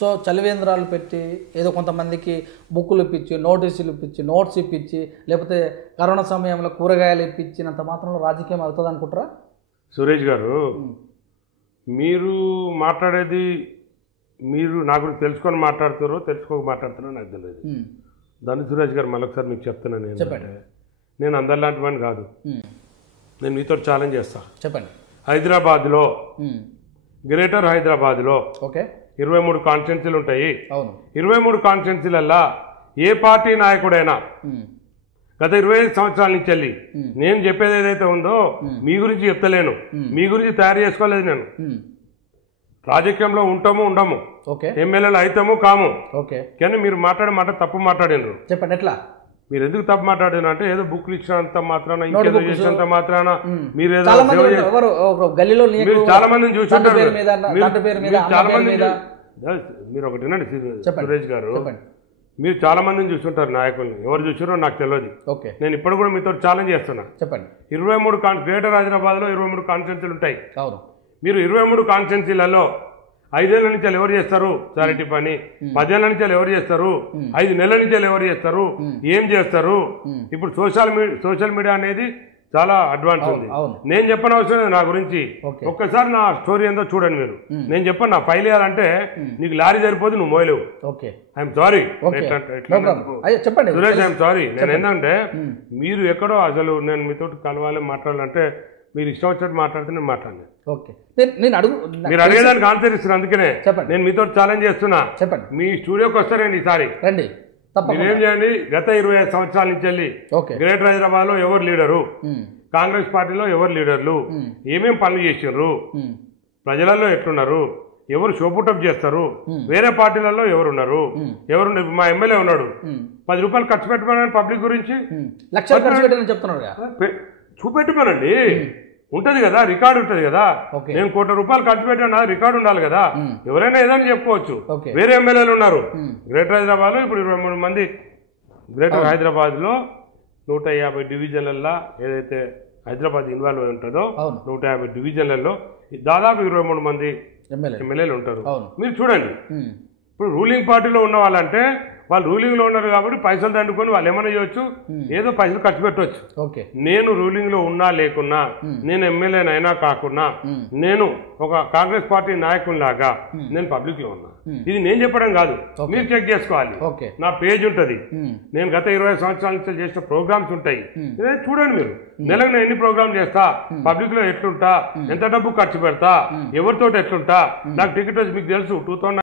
So చలివేంద్రాలు పెట్టి ఏదో కొంతమందికి బుక్కులు ఇప్పించి నోటీసులు ఇప్పించి నోట్స్ ఇప్పించి లేకపోతే కరోనా సమయంలో కూరగాయలు ఇప్పించినంత మాత్రంలో రాజకీయం అవుతుంది అనుకుంటారా? సురేష్ గారు, మీరు మాట్లాడేది మీరు నా గురించి తెలుసుకొని మాట్లాడుతారో తెలుసుకోక మాట్లాడుతున్నారో నాకు తెలియదు. దాన్ని సురేష్ గారు మళ్ళొకసారి మీకు చెప్తున్నాను. నేను అందరిలాంటి వాడిని కాదు. నేను మీతో ఛాలెంజ్ చేస్తా. చెప్పండి. హైదరాబాద్లో, గ్రేటర్ హైదరాబాద్లో ఓకే 23 కాన్స్టిట్యున్సీలు ఉంటాయి. అవును. 23 కాన్స్టిట్యున్సీలల్లా ఏ పార్టీ నాయకుడైనా గత 25 సంవత్సరాల నుంచి వెళ్ళి నేను చెప్పేది ఏదైతే ఉందో మీ గురించి చెప్తలేను, మీ గురించి తయారు చేసుకోలేదు. నేను రాజకీయంలో ఉంటాము ఉండము, ఎమ్మెల్యేలు అవుతాము కాము, కానీ మీరు మాట్లాడే మాట తప్పు మాట్లాడినారు. చెప్పండి ఎట్లా? మీరు ఎందుకు తప్పు మాట్లాడిన అంటే ఏదో బుక్లు ఇచ్చినంత మాత్రాన ఇంకేదో చేసినంత మాత్రాన మీరు ఏదో చాలా మందిని చూసుంటారు. చాలా మంది మీరు ఒకటి వినండి సురేష్ గారు, మీరు చాలా మందిని చూస్తుంటారు నాయకుల్ని. ఎవరు చూసారో నాకు తెలియదు. నేను ఇప్పుడు కూడా మీతో ఛాలెంజ్ చేస్తున్నా. చెప్పండి. 23 గ్రేటర్ హైదరాబాద్లో 23 కాన్స్టిట్యున్సీలు ఉంటాయి. మీరు 23 కాన్స్టిట్యున్సీలలో 5 ఏళ్ల నుంచి ఎవరు చేస్తారు చారిటీ పని, 10 ఏళ్ల నుంచి ఎవరు చేస్తారు, 5 నెలల నుంచి ఎవరు చేస్తారు, ఏం చేస్తారు? ఇప్పుడు సోషల్ మీడియా అనేది చాలా అడ్వాన్స్ ఉంది. నేను చెప్పని అవసరం లేదు నా గురించి. ఒక్కసారి నా స్టోరీ ఏందో చూడండి మీరు. నేను చెప్పను, నా ఫైల్ వేయాలంటే నీకు లారీ సరిపోదు, నువ్వు మోయలేవు. I'm sorry Suresh, I'm sorry. నేను ఏంటంటే మీరు ఎక్కడో అసలు నేను మీతో కలవాలి మాట్లాడాలంటే మీరు ఇష్టం వచ్చినట్టు మాట్లాడితే నేను మాట్లాడలేదు. మీరు అడిగేదానికి ఆన్సర్ ఇస్తున్నా. అందుకనే నేను మీతో ఛాలెంజ్ చేస్తున్నా. మీ స్టూడియోకి వస్తారండి ఈసారి. మీరేం చేయండి, గత 25 సంవత్సరాల నుంచి వెళ్ళి గ్రేటర్ హైదరాబాద్ లో ఎవరు లీడరు, కాంగ్రెస్ పార్టీలో ఎవరు లీడర్లు, ఏమేం పనులు చేసిర్రు, ప్రజలలో ఎట్లున్నారు, ఎవరు షోపుటప్ చేస్తారు, వేరే పార్టీలలో ఎవరున్నారు, మా ఎమ్మెల్యే ఉన్నాడు 10 రూపాయలు ఖర్చు పెట్టమని పబ్లిక్ గురించి చూపెట్టుకోనండి. ఉంటది కదా, రికార్డు ఉంటది కదా. నేను ₹1 కోటి ఖర్చు పెట్టాను, రికార్డు ఉండాలి కదా. ఎవరైనా ఏదైనా చెప్పుకోవచ్చు. వేరే ఎమ్మెల్యేలు ఉన్నారు గ్రేటర్ హైదరాబాద్ లో. ఇప్పుడు 23 మంది గ్రేటర్ హైదరాబాద్ లో 150 డివిజన్లలో ఏదైతే హైదరాబాద్ ఇన్వాల్వ్ అయి ఉంటుందో 150 డివిజన్లలో దాదాపు 23 మంది ఎమ్మెల్యేలు ఉంటారు. మీరు చూడండి, ఇప్పుడు రూలింగ్ పార్టీలో ఉన్న వాళ్ళంటే వాళ్ళు రూలింగ్ లో ఉన్నారు కాబట్టి పైసలు దండుకొని వాళ్ళు ఏమైనా చేయొచ్చు, ఏదో పైసలు ఖర్చు పెట్టవచ్చు. నేను రూలింగ్ లో ఉన్నా లేకున్నా, నేను ఎమ్మెల్యేనైనా కాకున్నా, నేను ఒక కాంగ్రెస్ పార్టీ నాయకుని లాగా నేను పబ్లిక్ లో ఉన్నా. ఇది నేను చెప్పడం కాదు, మీరు చెక్ చేసుకోవాలి. నా పేజ్ ఉంటది. నేను గత 20 సంవత్సరాల నుంచి చేసిన ప్రోగ్రామ్స్ ఉంటాయి, చూడండి మీరు. నెలకు నేను ఎన్ని ప్రోగ్రామ్ చేస్తా, పబ్లిక్ లో ఎట్లుంటా, ఎంత డబ్బు ఖర్చు పెడతా, ఎవరితో ఎట్లుంటా, నాకు టికెట్ వచ్చి మీకు తెలుసు. 2009